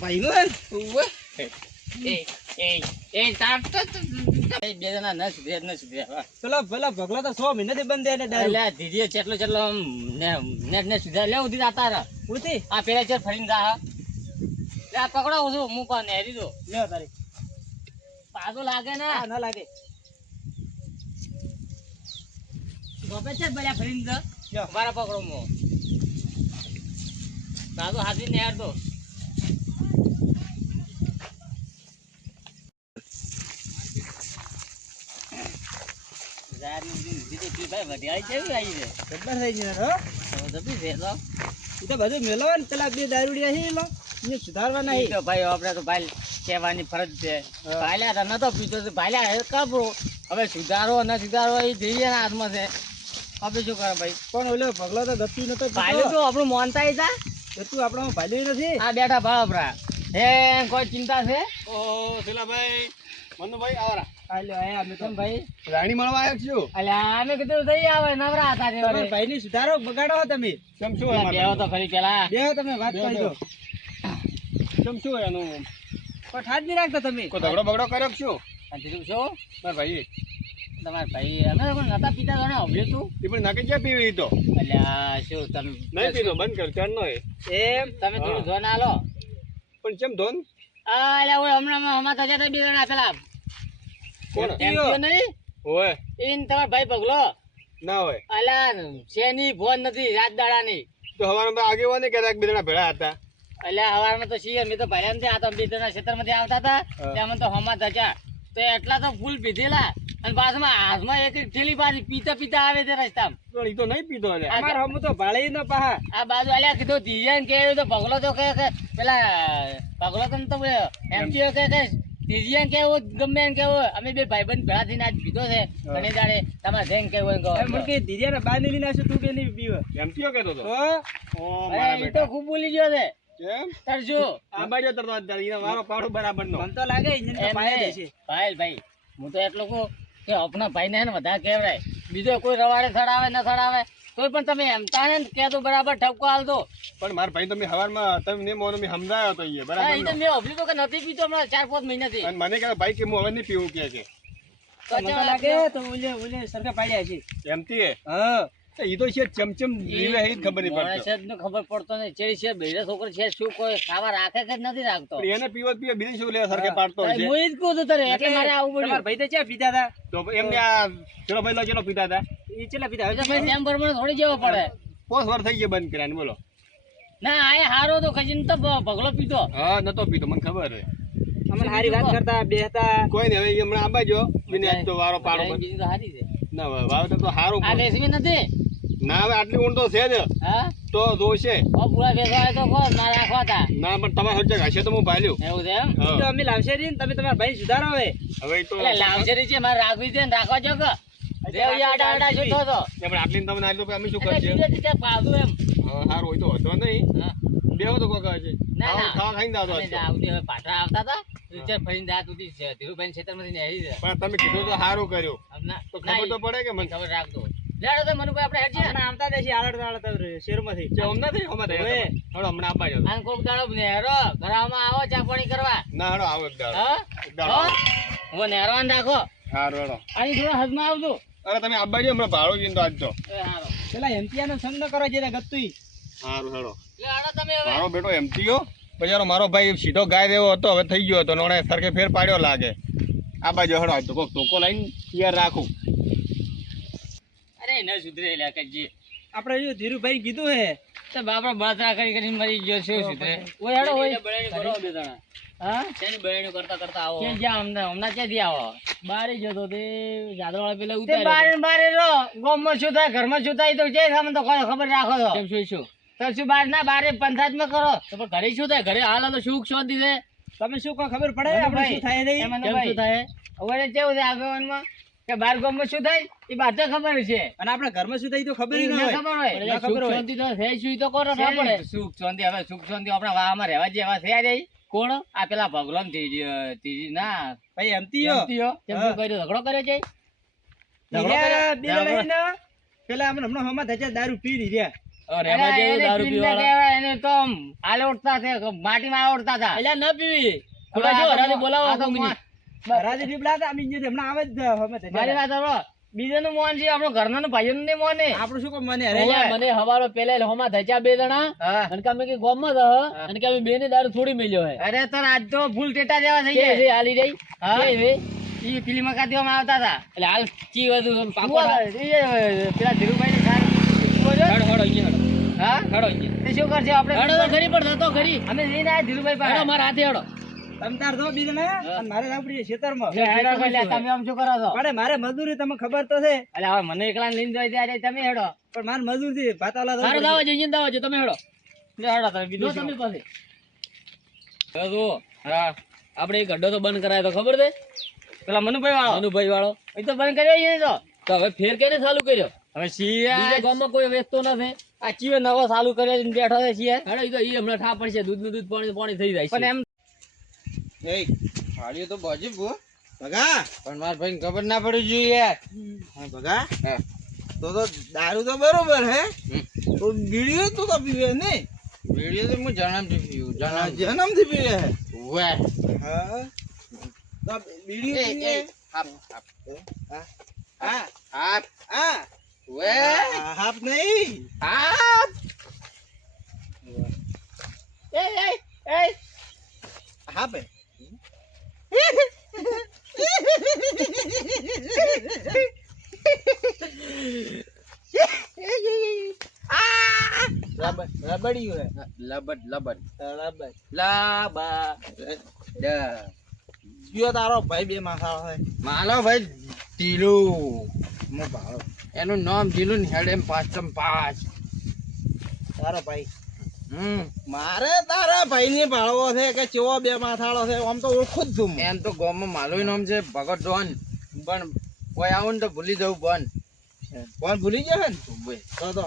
ભાઈનો હે હા. છે ને ને લે લે પકડો હું હું પણ દો પાછો લાગે ને ના લાગે ગોપે છે બળ્યા ફરીને મારા પકડો મો પાછો હાથી ને નહીં તો આપણે હવે સુધારો ન સુધારો એ ધીરેના હાથમાં છે. હવે શું કરે ભાઈ? પણ ઓલો ભગલો તો ગતું નતો ભાઈ તો આપણું માનતા હતા ગતું આપણો ભાઈલું નથી? આ બેઠા ભાવરા હે કોઈ ચિંતા છે? ઓહો શીલાભાઈ મનુભાઈ આવરા તો ભાઈ રાણી મળવા આવ્યો છું? અલ્યા અમે કીધું થઈ આવે નવરા હતા રે વળી. ભાઈની સુધારો બગાડો તમે. કેમ શું અલ્યા, બેહો તો ખરી પેલા. બેહો તમે વાત કરી દો કેમ શું એનું? પણ ઠાજ નહીં રાખતા તમે. કોઈ ઝઘડો બગડો કર્યો છું શું? મારા ભાઈ તમારા ભાઈ અમે પણ નતા પીતા તો ને હવલ્યું તું. એ પણ નાકે ક્યાં પીવી તો? અલ્યા શું તમે નહીં પીનો બંધ કર ચાર નો એમ? તમે થોડું ધોન આલો. પણ કેમ ધોન આ અલ્યા ઓય હમણાં હમણાં થયા તો બે જણા પેલા. કોણ? એમ નહીં? ઓય ઇન તમારો ભાઈ પગલો. ના હોય. અલ્યા શેની ફોન નથી રાત દાડાની. તો હવારમાં આગેવાની કહેતા કે બે જણા ભેળા હતા. અલ્યા હવારમાં તો છીએ મેં તો ભાઈ આ તો બીજાના જણા ખેતરમાંથી આવતા હતા. ત્યાં મને તો હમા થયા તો એટલા તો ફૂલ પીધેલા. અને પાછમાં હાથમાં એક એક થેલી પાછી પીતા પીતા આવે છે રસ્તામાં. તો નહીં પીતો અમાર હમ તો ભાળી ન પાહા. આ બાજુ અલ્યા કીધું ધીરે કે તો ભગલો તો કે કે પેલા ભગલો તો તો એમ કે કે કે કેવો ગમે એમ કેવો. અમે બે ભાઈબંધ ભેળા થઈને આજ પીધો છે. અને જાણે તમારે જેમ કેવું એમ કહો મને કે ધીરે બારની લઈને તું કે નહીં પીવે? એમ કયો કહેતો હતો? તો ઓ મારા તો ખૂબ બોલી ગયો છે. કેમ? તાર આ બાજુ તરતો મારો પાડો બરાબર નો મને તો લાગે ઇન્જિન ભાઈ ભાઈ હું તો એટલો કહું. કે આપણા ભાઈને હે ને વધારે કહેવાય. બીજો કોઈ રવાડે સડાવે ન સડાવે તોય પણ તમે એમ તાને ને કે તો બરાબર ઠપકો હાલતો પણ મારા ભાઈ તો મેં હવારમાં તમે ને મોનો મેં સમજાયો તો એ હા, બરાબર ઈ તો. મેં અભલી તો કે નથી પીતો હમણાં ચાર પાંચ મહિનાથી. અને મને કહે ભાઈ કે હું હવે નહીં પીવું કે છે. તો લાગે તો ઓલે ઓલે સરકા પાડ્યા છે. એમથી એ? હા. એ તો છે ચમચમ જીવે ખબર નહીં પડતો. ને ખબર પડતો નહીં. ચેડી છે બેડે છોકરો છે શું કોઈ ખાવા રાખે કે નથી રાખતો? પણ એને પીવો જ પીવે શું લે સરખે પાડતો ભાઈ, હું જ કહું છું તારે એટલે મારે આવું પડ્યું. ભાઈ તો ક્યાં પીતા હતા? તો એમને આ ચલો ભાઈ લો ચલો પીતા હતા? એ ચેલા પીતા હવે હવે તમે ટેમ થોડી જવો પડે. પોસ વાર થઈ ગયો બંધ કર્યા બોલો. ના આ હારો તો ખજીન તો ભગલો પીતો હા નતો પીતો મને ખબર છે. અમને સારી વાત કરતા બે હતા. કોઈ નહીં હવે હમણાં આંબા જો બીને તો વારો પાડો. બીજી તો હારી છે. ના વાવ તો સારું આ રેશમી નથી? ના હવે આટલી ઊંડ તો છે જ. હા? તો જોશે. ઓ પૂરા બેસવા તો મારે રાખવા તા. ના પણ તમારે હજુ હશે તો હું ભાલ્યું એવું છે એમ? તો અમે લાવશે નહીં તમે તમારા ભાઈ સુધારો હવે. હવે તો એટલે લાવજેરી છે મારે રાખવી છે ને રાખવા જો કે દેવજી આડા આડા શું થતો પણ આટલી તમને આટલું અમે શું કરશે? પાડું એમ. હા, હોય તો વાંધો નહીં. બેહો તો કોક હશે ના, ના. ખાવા ખાઈને દાદો આવતી હવે પાછા આવતા હતા. વિચાર ફરીને દાંત ઉધી છે. ધીરુભાઈ ખેતરમાંથી નેહરી છે. પણ તમે કીધું તો સારું કર્યું. તો ખબર તો પડે કે મને? ખબર રાખજો લેડો તો મનુભાઈ આપણે આવતા દેશે આલડ આલડ શેરમાંથી. જે હમણાં થઈ હમણાં થઈ. હળો હમણાં આપવા જાવ આને કોક દાડો નેહરો ઘરમાં આવો ચા પાણી કરવા. ના હળો આવો એક દાડો. એક દાડો હા? હું નેહરવાન રાખો. સારું હળો આની થોડા હદમાં આવજો. અરે તમે આપવા જાવ હમણાં ભાડું તો આજ હારો. પેલા એમટીઆર નો સંગ ન કરો જે ગતું સારું હળો. લેડો તમે હવે. મારો બેટો એમથી ગયો બજારો મારો ભાઈ સીધો ગાય દેવો હતો હવે થઈ ગયો હતો નોણે સરખે ફેર પાડ્યો લાગે. આ બાજુ હડો આજ તો કોક ટોકો લઈને તૈયાર રાખું. અરે ન સુધરે લાકજી આપણે જો ધીરુભાઈ કીધું હે તો બાપડો બાતરા કરી કરી મરી ગયો શું સુધરે? ઓય હેડો ઓય. હા? તેની બળેણી કરતા કરતા આવો. કે જ્યાં અમને હમણાં ક્યાંથી આવો? બારે જતો તે જાદરવાળા પેલા ઉતારે બારે બારે રો ગોમમાં શું થાય ઘરમાં શું થાય તો જે સામે તો કોઈ ખબર રાખો તો. કેમ શું શું? તો શું બાર ના બારે પંચાયતમાં કરો? તો પણ ઘરે શું થાય? ઘરે હાલ તો સુખ શાંતિ છે. તમે શું કોઈ ખબર પડે આપણે શું થાય નહીં? કેમ શું થાય? હવે કેવું છે આગેવાનમાં? કે બાર ગામમાં શું થાય? એ બાર તો ખબર છે. અને આપણે ઘરમાં શું થાય તો ખબર ન હોય. ખબર હોય. ખબર હોય. શાંતિ તો છે શું તો કરો ના પડે. સુખ શાંતિ હવે સુખ શાંતિ આપણા વાહમાં રહેવા જેવા છે. રે કોણ? આ પેલા ભગવાન ત્રીજી ત્રીજી ના. ભાઈ એમટીઓ એમતીઓ. કેમ ઝઘડો કર્યો છે? ઝઘડો કર્યો? ને, પેલા અમને હમણાં હમણાં થયા દારૂ પી રહ્યા માટી માં આવડતા છે, હતા. આ તો આ તો મોં- હરાજી હતા, અમે હમણાં આવે જ અમે મારી વાત સાંભળો. બીજાનું મોન છે આપણો ઘરનો ને ભાઈઓનું નહીં મોન આપણું શું મને જાય? મને હવારો પેલા હોમાં ધચ્યા બે જણા. અને કે અમે કે ગોમમાં જ હ. અને કે અમે બે ને દારૂ થોડી મેલ્યો હે અરે તો આજ તો ફૂલ ટેટા જેવા થઈ ગયા. રે આલી રહી. હા? એ ઈ પેલી મકા દેવામાં આવતા હતા. એટલે હાલ ચી વધુ પેલા ધીરુભાઈ ને જુઓ હડો અહીંયા હા? હડો અહીંયા. શું કરશે? આપણે હડો તો ખરી પણ થતો ખરી અમે જઈને આ ધીરુભાઈ પાસે. મારા હાથે હડો તમ જો બીજે ને? અને મારે જવું પડશે ખેતરમાં. તમે આમ શું કરો છો? પડે મારે મજૂરી તમને ખબર તો છે. એટલે હવે મને એકલા લઈને જાય ત્યારે તમે હેડો. પણ મારે મજૂરી ભાતાલા દાવા તમે હડો. લે હેડો તમે જો બીજું તમે પાસે હવે હા આપણે એક ગડ્ડો તો બંધ કરાયો તો ખબર છે? પેલા મનુભાઈ વાળો. અનુભાઈ વાળો. એ તો બંધ કર્યો તો તો હવે ફેર કેને ચાલુ કર્યો? હવે સિયા ગામમાં કોઈ વેચતો નથી. આ ચીયો નવો ચાલુ કર્યો બેઠો છે સિયા હડો એ તો એ હમણાં ઠા પડશે દૂધનું દૂધ પાણી પાણી થઈ જાય પણ છે. એમ ફાળ્યું તો બાજુ ભો ભગા પણ મારા ભાઈ ખબર ના પડી જોઈએ હા, ભગા હા. તો તો દારૂ તો બરોબર હે હમ. તો બીડીઓ તું તો પીવે ને વીડિયો તો હું જન્મથી પીવું જન્મ જન્મથી પીવે હે વાહ હા તો બીડીઓ એ, પીવે એ, હાપ, હાપ, હા હાપ, હા વાહ, હા, હાફ નહીં હાપ. એ એ એ હાફ હે રબર રબડિયું હે. લબડ લબડ. રબર લાબા ડ. કયો તારો ભાઈ બે માથાળો છે માલો ભાઈ ઢીલું. ભાળો. એનું નામ ઢીલું ને હેડ એમ પાંચ તમ પાંચ તારો ભાઈ. મારે તારા ભાઈ ને ભાળવો છે કે ચેવો બે માથાળો છે આમ તો ઓળખું જ છું હું. એમ તો ગામમાં માલું નામ છે ભગત ડોન. પણ કોઈ આવું ને તો ભૂલી જવું બન. કોણ ભૂલી જશે ને. તો તો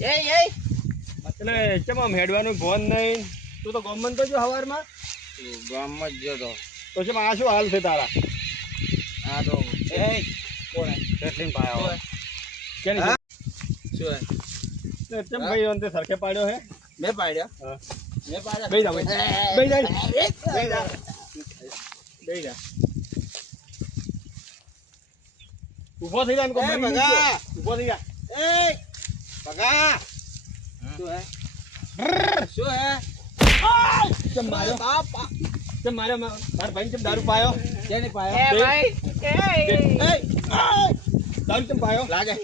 એ એ. એટલે ચમ આમ હેડવાનું ભોન નહીં? તું તો ગોમન તો જો હવારમાં. તું ગામમાં જ ગયો તો તો છે આ શું હાલ છે તારા? આ તો એ કોણ? હે? કેટલી પાયો? કેની હા? શું હે? છે? કેમ ભાઈ અંતે સરખે પાડ્યો હે? મેં પાડ્યો. હા. મેં પાડ્યો. બેહી જા બેહી જા બેહી જા બેહી જા ઊભો થઈ જા એમ કહું, એ મરી ભગા. ગયો. ઊભો થઈ જા. એ ભગા. શું હે? શું હે? કેમ માર્યો? બાપા કેમ માર્યો? મા- મારા ભાઈને કેમ દારૂ પાયો? કેને એ પાડ્યો ભાઈ એ. એ દારૂ કેમ પાયો? લાગે.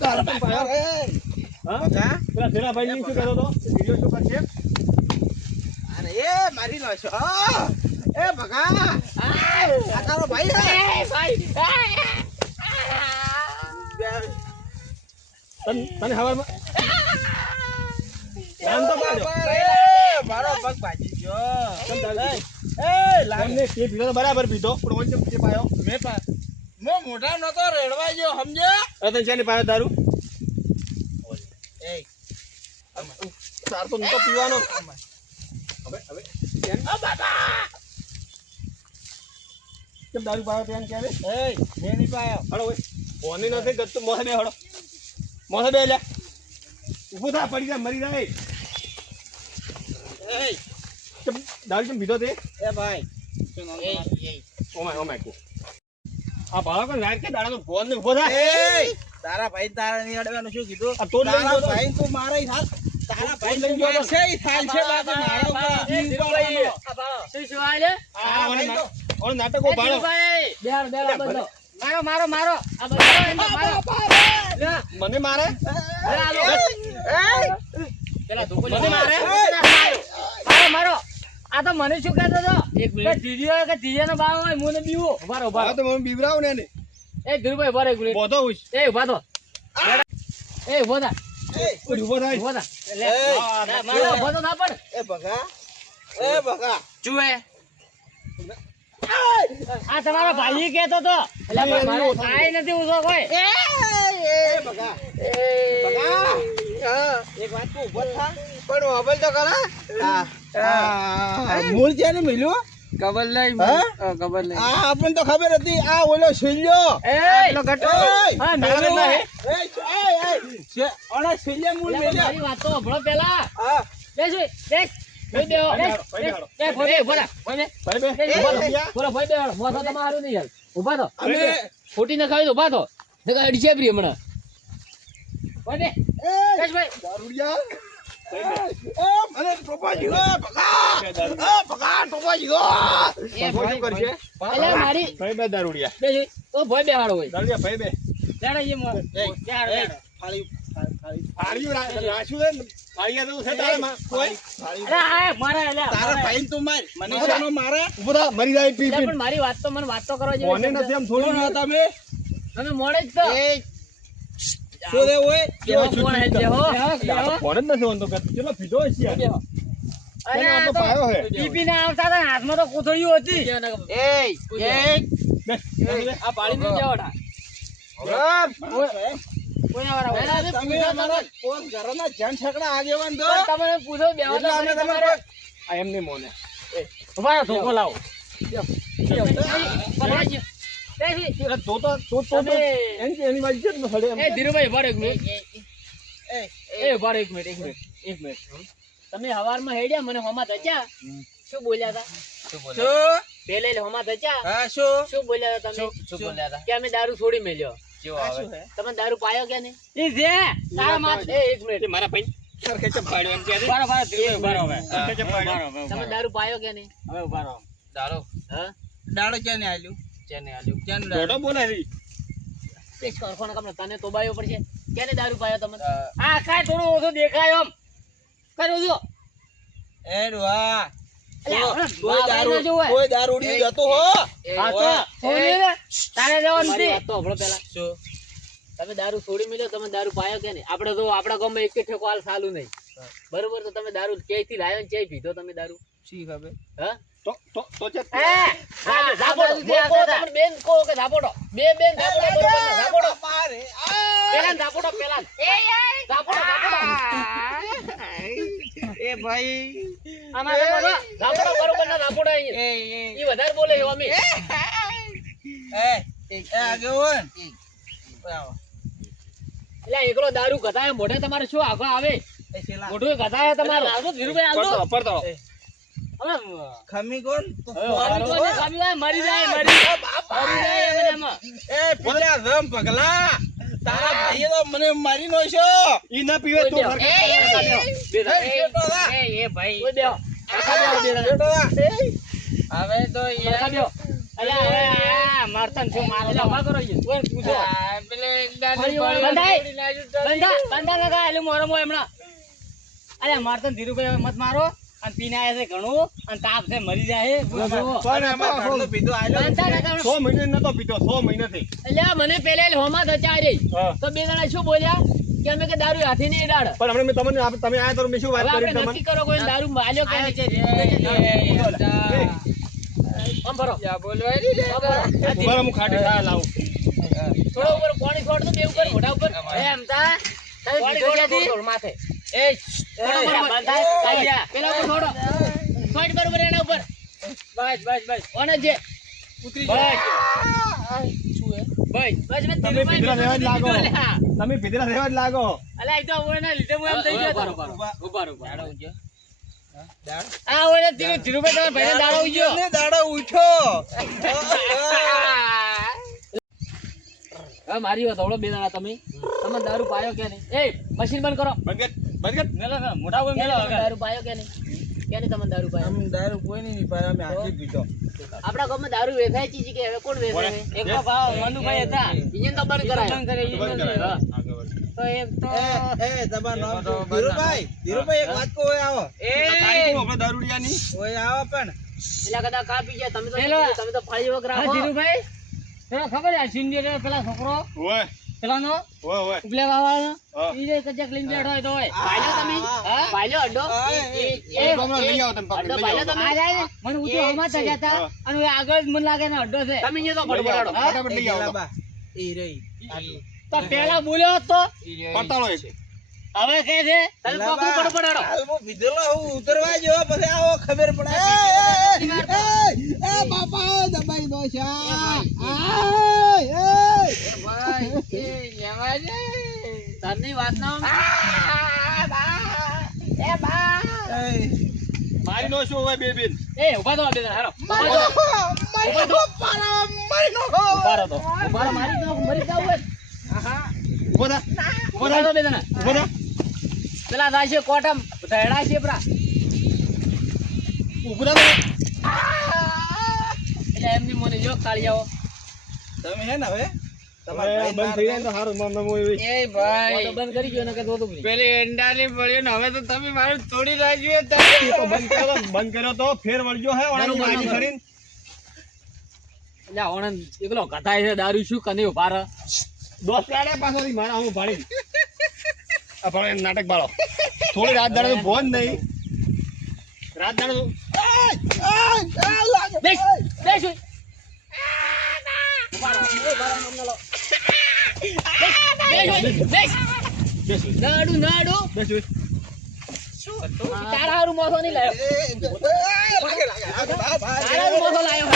દારૂ કેમ પાયો? એ હા? ભગા પેલા તેના ભાઈ શું કહેતો હતો? વીડિયો શું કરશે? અરે મારી લો છો. એ ભગા આ તારો ભાઈ હે તને તને તો પાડ્યો. એ, મારો પગ ભાજી ગયો. એ, પીધો? એ લાગે. એમને તે પીધો તો બરાબર પીધો પણ ઓન પાયો. મેં પા મો મોઢા નતો રેડવા ગયો સમજ્યો? હવે છે ને પાયો દારૂ તાર તો નતો પીવાનો. હવે હવે કેમ કેમ દારૂ પાયો ત્યાં કે હવે એ મેં નહીં પાયો. હળો ઓય. ફોની નથી ગત મોહે બે હળો. મોહે બે લે. ઊભો થા પડી જા મરી જાય. એ. કેમ દારૂ કેમ પીધો તે? એ ભાઈ. ઓમાય ઓમાય કે. આ બાળકો લાઈટ કે? દાડાનો ફોન ને ઊભો થા. એ તારા ભાઈ તારા નહીં અડવાનું શું કીધું? તો તોડ તારા ભાઈ તું. મારે થાલ તારા ભાઈ લઈ તું ગયો તો. મારશે ઈ થાલ છે બાકી મારો આ ઓને નાટકો એ ભાળો ધીરુભાઈ બેહાર બેહાર બંધો. મારો મારો મારો. આ બધો એમ તો મારો. મને મારે? આ પેલા ધોકો મને મારે? મારો મારો. આ તો મને શું કહેતો હતો? એક મિનિટ. દીદીઓ કે તીજાનો બાવ હોય મને બીવો. ઉભારો ઉભારો તો મને બીવરાવ ને એ ધીરુભાઈ ઊભા રહો એક મિનિટ. બોધો હુશ. એ ઊભા તો. એ ઊભો થા. એ, ઊભો એ, મારો ઊભો તો એ ભગા એ ભગા. આ તમારો ભાઈ કહેતો હતો એટલે મારો ભાઈ. નથી ઊભો કોઈ. એ એ ભગા. ભગા. હા, એક વાત તું ઊભો થા. પણ તો કરા મૂળ છે ને મિલ્યું ખબર નહીં? અ, ખબર નહીં આ આપણને તો ખબર હતી આ ઓલો સિલ્યો એ ગટો! હા, મેલો. એ ઓલા શૈલ્યા મૂળ મેલે મારી વાતો હભળો પેલા હા. બેસ ઓય, બેસ. ભાઈ બોલા, બે. બોલો, ભાઈ તમારું નહીં યાર. થો. અમે ખોટી ન ખાવી તો અડશે હમણાં. ભાઈ બે, એય! ભાઈ. દારૂડિયા. મને ટોપા જીગો, ભગા! એ ભગા, ટોપા જીગો! એ કરશે? અલ્યા મારી ભાઈ બે દારૂડિયા. બેસ ઓય. ઓ ભાઈ બે હાડો હોય. દારૂડિયા ભાઈ બે. લેડો એ મો-. ફાળી, ફાળી, ને? ફાળ્યા છે તારે? કોઈ? અરે આ મારા અલ્યા, તારા મારા. ભાઈને માર. મને શાનો મારે. ઊભો મરી જાય પી પી. પણ મારી વાત તો મને વાત તો કરવા નથી એમ થોડું હતા? તમે તમે મોડે જ તો. એ શું રે ઓય જેહો કોણ હે જેહો જેહો. ફોન જ નથી હોતો કે ચલો પીધો હશે યાર. અરે આ તો પાયો હે. પીપી ને આવતા હતા હાથમાં તો કોથળીઓ હતી બે, બે. આ પાડી ના વાળા હોય. તમે અમારા કોણ ઘરના જન ઠેકડા આગેવાન છો પણ તમે પૂછો બેહો તો એટલે અમે ખરી તમે તમારે. આ એમ નહીં મોને ધોકો લાવો. તો તો તો તમે- એની એની બાજુ છે ને સડે એ ધીરુભાઈ ઊભા એક મિનિટ એય, એ. ઊભા એક મિનિટ એક મિનિટ એક મિનિટ. તમે હવારમાં હેડ્યા મને હોમાં ધચ્યા? શું બોલ્યા હતા શું પેલે હોમાં ધચ્યા? હા શું? શું બોલ્યા હતા તમે? શું બોલ્યા હતા? કે અમે દારૂ છોડી મેલ્યો. આ શું હે? તમે દારૂ પાયો કે નહીં? તારા માથે. એ એક મિનિટ. મારા ભાઈ. સરખે એમ કે ધીરુભાઈ, ઊભા રહો હવે. તમે દારૂ પાયો કે નહીં? હવે ઊભા રહો. દાડો હા? દાડો ક્યાં ને આલ્યું આલ્યું? તને તો બાયો પડશે. કેને દારૂ પાયો તમે? આ કાંઈ થોડો ઓછો દેખાય આમ કર્યો છો એ ડોહા કોઈ દારૂ કોઈ દારૂડિયું જતું હો. હા તો, છોડી દે. તારે જવાનું નથી. શું? તમે દારૂ છોડી મેલ્યો તમે દારૂ પાયો કે નહીં? આપણે તો આપણા ગામમાં એક ઠેકો હાલ સારું નહીં. બરોબર તો તમે દારૂ ક્યાંયથી લાવ્યો ને ક્યાંય પીધો તમે દારૂ? શી ખબર? હા? તો હા. તમને બેન કે. બે બેન બરોબર ને? મારે પેલા પેલા. એ ભાઈ. બરોબર ના. એ વધારે બોલે છે અમે. એ એ આગેવાન આવો. એટલે એકલો દારૂ ગધાય મોઢે તમારે શું આગળ આવે? મોઢું ગધાય તમારે. આવજો ધીરુભાઈ આવજો પડતો પડતો હમણાં ખમી કોણ તો મારું જાય મરી મરી જાય. એ પેલા રમ પગલા તારા ભાઈએ તો મને મારી નો છો ઈ ના પીવે તું એ. હવે તો મારતા ને શું મારો કરો પૂછો. પેલો એક દાડો ફરી વાર બંધાય. બંધા, બંધા લગા, એલું મોરે મોય હમણાં. મારતા ધીરુભાઈ મત મારો. અને પીના આયા છે ઘણું અને તાપ છે મરી જાય. સો મહિને નતો પીતો સો મહિનાથી. એટલે મને પેલે હોમાં ધચા રે તો બે જણા શું બોલ્યા? કે અમે કે દારૂ હાથી નહીં ડાળ પણ હમણાં મેં તમને તમે આયા તો મેં શું વાત કરી આપણે તમને? નક્કી કરો કોઈ દારૂ માલ્યો કે. આમ ભરો. બોલવાય નહીં રે. ભરો. હું ખાટી ચા લાવું. થોડો ઉપર પાણી છોડ દો બે ઉપર મોઢા ઉપર. એમ તા દો માથે. એ થોડો ઉપર બંધાય. કાઢ્યા પેલા ઉપર છોડો. છોડ બરોબર એના ઉપર. બસ બસ બસ. ઓને જે. ઉતરી જાય બસ. બસ. બસ તમે પીધેલા રહેવા જ લાગો. અલે તો ઓના લીધે હું એમ થઈ ગયો હતો. ઊભા આ ઓને ધીરુ ધીરુભાઈ તમારા ભાઈને દાડો ઉજ્યો ને દાડો ઉઠ્યો. મારી વાત હવળો બે દાડા તમે. તમે દારૂ પાયો કે નહીં? એ મશીન બંધ કરો. મોટા કોઈ મેલો દારૂ પાયો કે નહીં? કે નહીં દારૂ પાયો? આમ દારૂ કોઈ નહીં પાયો અમે હાથી પીધો આપણા ગામમાં દારૂ વેચાય છે કે હવે કોણ વેચે એક તો ભાવ મનુભાઈ હતા. ઇન્જિન તો બંધ કરાય. બંધ કરાય. તો એક તો એ એ નામ ધીરુભાઈ ધીરુભાઈ એક વાત કહો ઓય આવો. તારીખ આપણે દારૂડિયાની ઓય આવો પણ. પેલા કદા કાપી ગયા. તમે તો તમે તો ફાળી વગર ધીરુભાઈ. ખબર છે પેલા છોકરો? પેલાનો? ઓય ઓય. ઉપલે વાળાનો? ઈ જે કજાક લઈને બેઠો હોય તો ભાઈલો તમે? હા? ભાઈલો અડ્ડો એ એ- એ ગમલો લઈ આવો તમે પકડી, ભાઈલો તમે? આ જાય મને ઊંચો હમા ચડ્યા હતા અને હવે આગળ જ મને લાગે ને અડો છે. તમે અહીંયા તો ફટફટાડો ફટાફટ લઈ આવો. બા ઈ રહી તો પેલા બોલ્યો હોત તો? પટાળો એક. હવે કે છે? તને પકડવું ફટફટાડો હું પીધેલો હું ઉતરવા જો પછી આવો ખબર પડે. એ, એ, એ, એ, બાપા દબાઈ મારી નો શું હોય બે બેન એ ઊભા તો બે જણા, હાલો ઊભા તો ઊભા મારી તો મરી જાવ હોય ઊભો થા ઊભા તો બે જણા ઊભો થા પેલા થાય છે કોટમ ધૈડા છે પેલા ઊભો થા તમે. એટલે એમની મને જો કાઢી તમે હે ને હવે હવે બંધ થઈ જાય ને તો સારું મમ મમ હોય એ ભાઈ કોટો બંધ કરી ગયો નકર તો તો ભૂલી. પેલી એંડાની પડ્યો ને હવે તો તમે મારું તોડી નાખ્યું એ તો બંધ કર્યો તો- બંધ કર્યો તો ફેર વળજો હે ઓણાની બરોબર, માગી બરોબર. કરીને. એટલે આ ઓણંદ એકલો કથાય છે દારૂ શું કને ઊભા રહે દોસ્ત આડે મારા હું આ નાટક બાળો થોડી રાત દાડે ભોન નહીં રાત દાડે બેસ. નાડુ નાડુ. બેસ બેસ. તારા હારું મોસો નહીં લાયો. તારા હારું મોસો લાયો.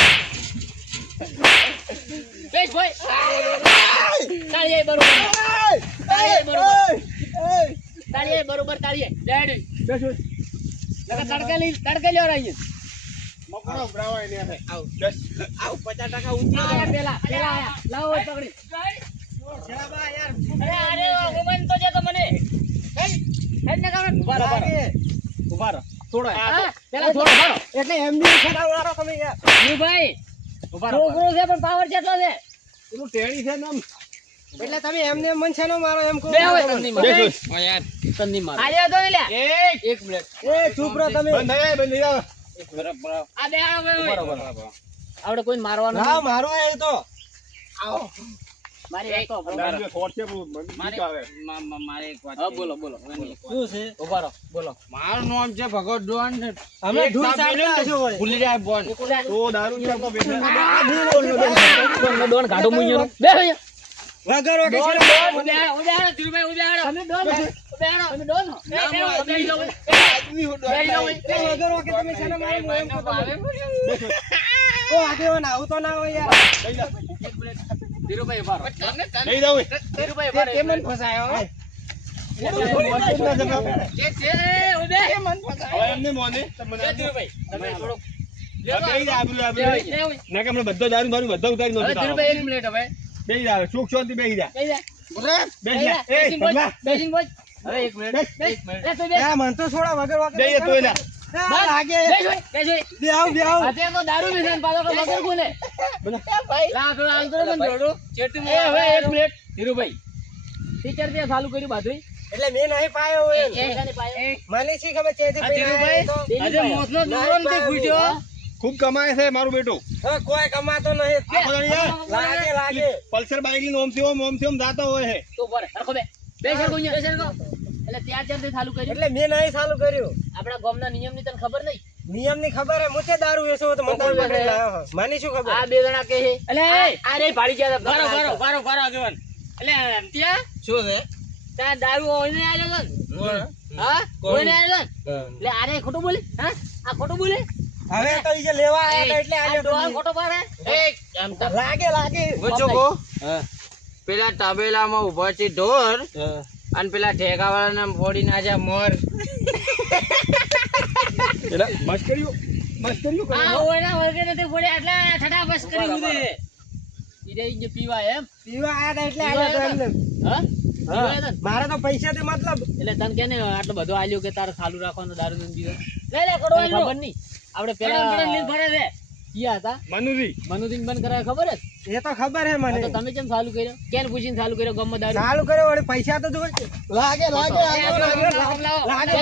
બેસ ભાઈ. તાળીએ બરોબર. બેસ બેસ. તડકે લઈ તડકે મકોડો ઉભરાવાય ને આપણે. બેસ. આવું પચાસ ટકા ઊંચી આયા પેલા પેલા આયા. લાવો ઓય પકડી અરે અરે અગમન તો છે તો મને. હેડ હેડ ને કાવડ ઊભા રહો. ઊભા રહો. થોડો હા, પેલા થોડો ઊભા રહો. એટલે તમે યાર ઈ ભાઈ ઊભા રહો, છોકરો છે પણ પાવર કેટલો છે. પેલું ટેણી છે ને એટલે તમે એમને મન છે નો મારો એમ કહો. બે હોય મારે. તો એક મિનિટ એ ચૂપ રહો તમે. બંધ થઈ બંધ થઈ જાય. આ બે આવો ભાઈ ઊભા રહો, ઊભા રહો. આવડે કોઈ મારવાનું હા. મારો એ તો. મારી એક આવે. મારે એક વાત બોલો બોલો શું છે? ઊભા બોલો. મારું નામ છે ભગત ડોન અમે એક ધૂળ સાંભળી ચાટતા લો ને હશો વળી. ભૂલી જાય બોન તો દારૂ છે તો બેઠા. ડોન ડોન કાઢો બે ભાઈ વગર વગર ઉડાડો ઉડાડો ધીરુભાઈ ઉડાડો તમે ડોન ઉડાડો તમે ડોન હો બે બે બે લો બે લો વગર વગર તમે છે મારે કહો તમે. ઓ આગેવાન આવું તો ના હોય યાર. ધીરુભાઈ બાર લઈ એ. ધીરુભાઈ બાર તે મને ફસાયો કે કે કે બધો દારૂ બારૂ બધો ઉતારી બેહી જા સુખ શાંતિ બેહી જા. બેસી જા. બેહી જા. એ, બેસીને બોલ બોલ. એક મિનિટ એક મિનિટ. મન તો છોડા વગર વગર તો ચાલુ કર્યું બાધું એટલે મેં નહીં પાયો મને શી ખબર છે ખૂબ કમાય છે મારું બેટું. કોઈ કમાતો નહીં. લાગે લાગે. પલ્સર બાઇક લઈને ઓમથી ઓમ ઓમથી ઓમ જાતો હોય છે. તો ઉપર હરખો બે. બે સરખો બે સરખો એટલે ત્યાં ચારથી ચાલુ કર્યું. એટલે મેં નહીં ચાલુ કર્યું. આપણા ગામના નિયમની તને ખબર નહીં? નિયમની ખબર હે મુતે દારૂ વેચો તો મને પકડી લાવ્યો મને શું ખબર? આ બે જણા કે એટલે આ રે ભાડી ગયા આગેવાન એટલે ત્યાં? શું છે? ત્યાં દારૂ હા? એટલે આરે ખોટું બોલે હા? આ ખોટું બોલે? હવે તો ઈ જે લેવા આયા હતા એટલે આ તો. ખોટો પાડે? તો લાગે લાગે. વચ્ચો કો. પેલા તબેલામાં ઊભા છે ઢોર અને પેલા ઠેકાવાળાને ફોડી નાખ્યા મોર. એટલે મસ્કરીઓ મસ્કરીઓ કરો. આ ઓયના વર્ગે નથી પડે એટલે ઠડા બસ કરી ઉદે ઈડે ઈ જે પીવા એમ. પીવા આયા હતા એટલે તો એમને હા? ને? મારે તો પૈસા તે મતલબ એટલે તને કે ને આટલું બધું આલ્યું કે તારે ખાલું રાખવાનો દારૂ નો લે લે ખબર નહીં? આપણે પેલા લીલ ભરે છે. કિયા હતા? મનુજી. મનુદીન બંધ કરાવે ખબર જ એ તો ખબર હે મને. તો તમે કેમ ચાલુ કર્યો? કેમ પૂછીને ચાલુ કર્યો ગમમાં દારૂ? ચાલુ કર્યો વળી પૈસા તો જોઈ. લાગે લાગે લાવો, લાવો, લાવો. લાગે,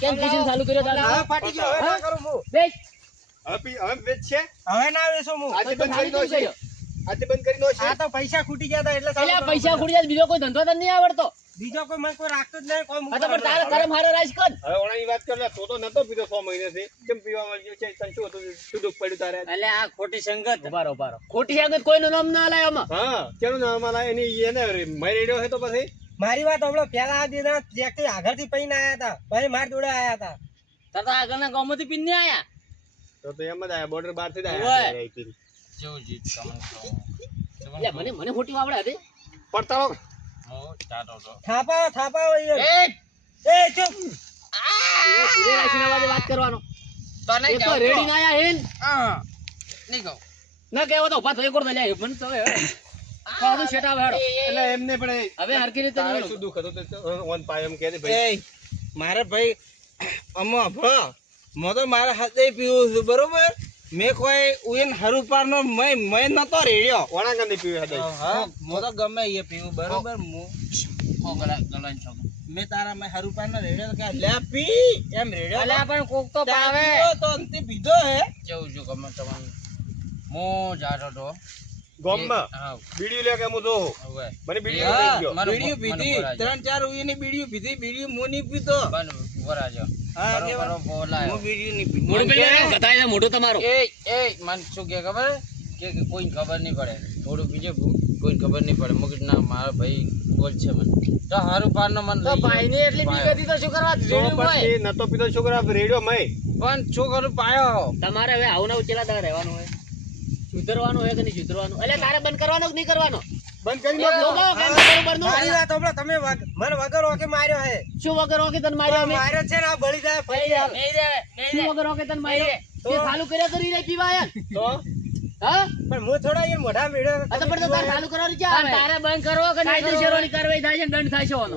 કેમ પૂછીને- ચાલુ કર્યો દારૂ? હવે ગયો હવે ના કરું હું. બેસ. હવે હવે વેચ છે? હવે ના વેચું હું. આજે બંધ કરી દો કેમ આજે બંધ કરી દો આ તો પૈસા ખૂટી ગયા હતા એટલે ચાલુ પૈસા. ખોડી બીજો કોઈ ધંધો તને નહીં આવડતો? બીજો કોઈ મને કોઈ રાખતો જ નહીં કોઈ આ તો તારે. રાજ કર. હવે ઓણાની વાત કર તો તો નતો પીધો છ મહિનાથી. કેમ પીવા તને શું દુઃખ પડ્યું તારે. એટલે આ ખોટી સંગત. ઉભારો ઉભારો ખોટી આગળ કોઈનું નામ ના લાય આમાં. હા કેનું નામ આલા? એની એને મરી રહ્યો છે તો પછી? મારી વાત હમણાં પેલા આ દીધા ટ્રેક્ટર આગળથી પૈને આયા હતા. પછી મારી જોડે આયા હતા. તાર તો આગળના ગામમાંથી પીને આયા. તો તો એમ જ આયા બોર્ડર બારથી જ થાપા આયા અહીંથી. જીત તમને મને મને ખોટી વાવડે હતી. પડતાળો હું ચાટો તો. થાપાવો થાપાવો એ એ, એ ચૂપ. ધીરે રાખીને વાત કરવાનો. તને એક તો રેડી. ના આયા હેન હા. નહીં કહું. ના કહેવો તો ઊભા થઈ કોર લે મને તો કાઢું શેટ હેડો. એટલે એમને પણ એ- હવે હરકી રીતે નહીં શું દુઃખ હતું ઓન પાય એમ ભાઈ મારે ભાઈ અમો ભ મો તો મારા હાથે પીવું છું બરોબર? મેં કોઈ ઉઈન હરુપાર નો મય મય નતો રેડ્યો. કોણા ગંદી પીવું હા મો તો ગમે એ પીવું બરોબર? મુ ઓ, છોકરી. મેં તારા મેં હરુપા નો રેડ્યો કે લે પી. એમ રેડ્યો અલ્યા પણ કોક તો પાવે. તો અંતે પીધો હે. જેવું જો ગમે તમને. મો જાડો તો. ગોમમાં? બીડી લે કે મુ જોઉં? મને બીડી. લઈ ગયો. બીડી પીધી. ત્રણ ચાર ઉઈની બીડી પીધી. બીડી મો ની પીતો બન વરાજો. હા કે બોલાયો. હું બીડીયું નહીં પીતો મોઢું પેલું ગતાય છે મોઢું એ એ મન શું કે ખબર? કે કોઈ ખબર નહીં પડે. થોડું બીજે કોઈ ખબર નહીં પડે. મગજ ના મારો ભાઈ બોલ છે મને. તો હારું પારનો મન તો ભાઈ ગયો. એટલી. બીક હતી તો શું કરવા રેડિયો રેડ્યું ન તો નતો પીતો છોકરા રેડિયો મય પણ શું કરું પાયો. તમારે હવે આવું નવું ચેલા રહેવાનું હોય. સુધરવાનું હોય કે નહીં સુધરવાનું? એટલે તારે બંધ કરવાનો કે નહીં કરવાનો? બંધ કરી એક કામ બરોબરનું? મારી વાત હમણાં તમે મને વગર ઓકે માર્યો હે. શું વગર ઓકે તને માર્યો અમે? માર્યો છે ને બળી જાય ફરી આવે. નહીં રે નહીં રે વગર ઓકે તને માર્યો? તે? ચાલુ કર્યા કરી રીરે પીવા યાર તો? હા? પણ હું થોડા યાર મોઢા મેળ્યો આ પણ તારે ચાલુ કરવાનું ક્યાં તારે બંધ કરવો કે કાયદેસરની કાર્યવાહી થાય છે દંડ થાય છે આનો.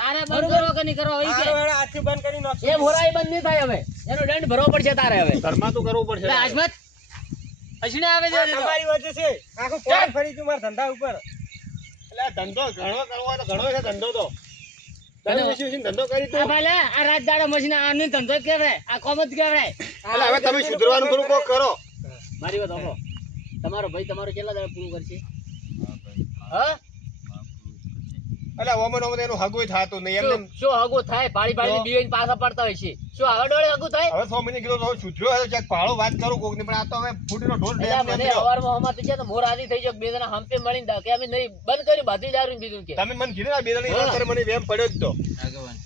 તારે બંધ કરવો કે નહીં કરવો? ઈ કે. હારો બંધ કરી નાખશું. એ ભોરાઈ બંધ નહીં થાય હવે. એનો દંડ ભરવો પડશે તારે હવે. ઘરમાં તો કરવું પડશે આજમત હસીને આવે છે તમારી વચ્ચે છે. આખું પોઈન્ટ ફરી તું મારા ધંધા ઉપર? એટલે ધંધો ઘણો કરવો તો ઘણો છે ધંધો તો. ધંધો કરી આ તું આ રાત દાડા મશીન આની ધંધો જ આ કોમ જ કહેવાય. હવે તમે સુધરવાનું કરો. મારી વાત સાંભળો. તમારો ભાઈ તમારો કેટલા દાડા પૂરું કરશે હા એટલે ઓમન ઓમન એનું હગુય થાતું નહીં શું શું હગું થાય પાડી પાડી બીવીને પાછા પડતા હોય છે શું આગળ ડોળે હગું થાય હવે સો મહિને કીધું સુધર્યો હશે ક્યાંક પાળો વાત કરું કોક પણ આ તો હવે ફૂટીનો ઢોર એટલે મને ડેમ રહ્યો. સવારમાં હમાતી તો મોર આદી થઈ જાય બે જણા મળીને દા કે અમે નહીં બંધ કર્યું બાધી દારૂ ને બીજું કે તમે મને કીધું આ બે જણી મને વેમ પડ્યો જ તો આગેવાન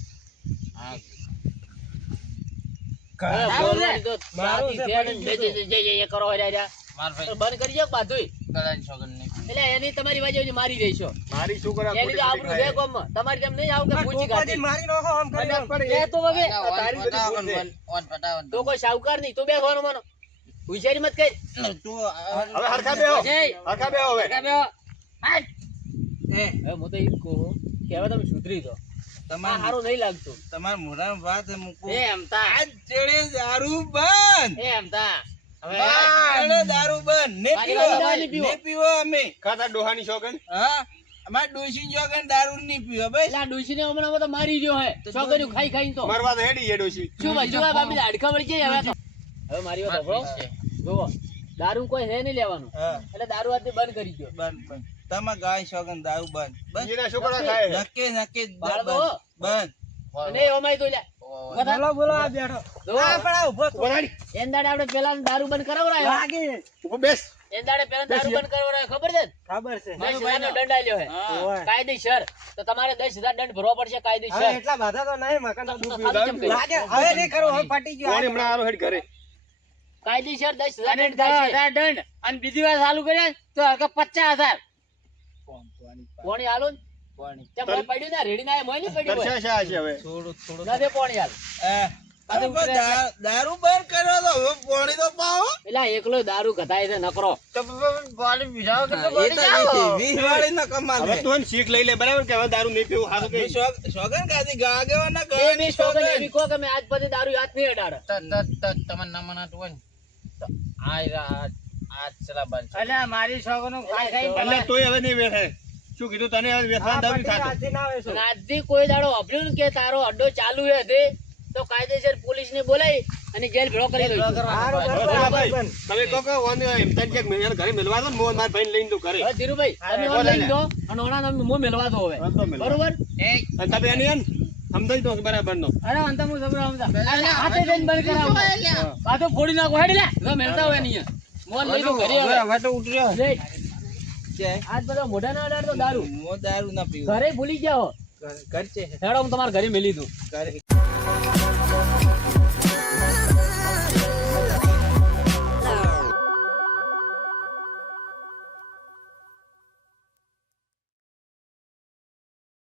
કરો રહ્યા બંધ કરી જાવ બાધુંય. ગળાની છોકરી નહીં એટલે એની તમારી બાજુ મારી દઈશો મારી શું કરે એની તો આપણું બે ગામમાં. તમારી જેમ નહીં આવું કે પૂછી ટોપાથી મારી નાખો આમ કરી એ એ- તો હવે તારી બધી પટાવન ભૂલ છે. મન, ઓન પટાવન. તો કોઈ શાહુકાર નહીં. તું બે હોવાનો માનો હોશિયારી મત કઈ. તું હવે હરખા બેહો. હરખા બેહો હવે. કાકા બેહો. એ હું તો કહું કે હવે તમે સુધરી દો. તમાર સારું નહીં લાગતું. તમાર મોઢામાં વાત મૂકું. એ એમ તા. આજ ચેડે દારૂ બંધ. એ એમ તા. હવે આજ દારૂ બંધ. ને પીવો વાત ને પીવો અમે. ખાતા ડોહાની શોખન હા. અમાર ડોશી જોગન દારૂ નહીં પીવો. બસ. એટલે આ ડોશીને હમણાં હવે તો મારી રહ્યો હે. છોકરીઓ ખાઈ ખાઈને તો. મારવા તો હેડી એ ડોશી. શું ભાઈ શું બાપી હાડકા વળી જાય હવે તો? હવે મારી વાત સાંભળો. જુઓ. દારૂ કોઈ હે નહીં લેવાનું. એટલે દારૂ આજથી બંધ કરી દો બંધ બંધ. તમાર ગાય શોગન દારૂ બંધ. બસ. નક્કી નક્કી બંધ. બંધ. અને ઓમાય તો લ્યા બોલો બોલો આ બેઠો. આ પણ આ ઊભો ઊભો થાડી. આપણે પેલા દારૂ બંધ કરાવરાયો. લાગે. ઊભો બેસ. એન પેલા દારૂ બંધ કરાવરાયો ખબર છે ખબર છે. દસ હજારનો દંડ આલ્યો હે. કાયદેસર. તો તમારે દસ હજાર દંડ ભરવો પડશે કાયદેસર. એટલા બધા તો નહીં મકાન તો તો ખાલી ચમ કર્યું. લાગે. હવે નહીં કરું હવે પટી ગયું. કોણ હમણાં આરો હેડ ઘરે? કાયદેસર દસ હજાર અને દંડ થાય દંડ. અને બીજી વાર ચાલુ કર્યા તો પચાસ હજાર. પોણી હાલો ને. ચમ મોય પડ્યું ને રેડી ના મોય નહીં પડ્યું હોય. છે હવે. થોડું થોડું ના દે પોણી હાલ અરે પણ દા- દારૂ બંધ કર્યો તો હવે પાણી તો પાવો. એટલે એકલો દારૂ ઘટાય છે નકરો. પાણી ના હવે તું શીખ લઈ લે બરાબર કે હવે દારૂ નહીં પીવું સારું કે. સોગન સોગન. એવી કે મેં આજ પછી દારૂ હાથ નહીં અડાડે. તમને ના મનાતું હોય ને તો આ રા- આ ચલા બંધ એટલે મારી છોકરો ખાઈ ખાઈ એટલે તોય હવે નહીં બેઠે શું કીધું? તને વ્યસન વેસવાન દારૂ આજથી કોઈ દાડો વાપર્યું કે તારો અડ્ડો ચાલુ હે તો કાયદેસર પોલીસ ને બોલાઈ અને જેલ ભેળો કરી બંધ. તમે કહો કે ઓને હિમતાન ક્યાંક મેં ઘરે મેલવા દો મો માર ભાઈ લઈને તો ઘરે. ધીરુભાઈ તમે બોલે ઓનલાઈન દો અને ઓણા તમે મો મેલવા દો હવે. બરોબર? અને તમે એની એમ સમજાઈ દો બરાબર નો અરે અંત હું સબરા સમજા અરે હાથે જઈને બંધ કરાવો. પાછો ફોડી નાખો. હેડી લે મેલતા હોય નહીં મોન લઈ દો ઘરે હવે હવે. તો ઉતર્યો આજ બધા મોઢા ના અડાડતો દારૂ. મો દારૂ ના પીવું ઘરે ભૂલી ગયા હો. ઘર- ઘર છે. હેડો હું તમારા ઘરે મેલી દઉં. ઘરે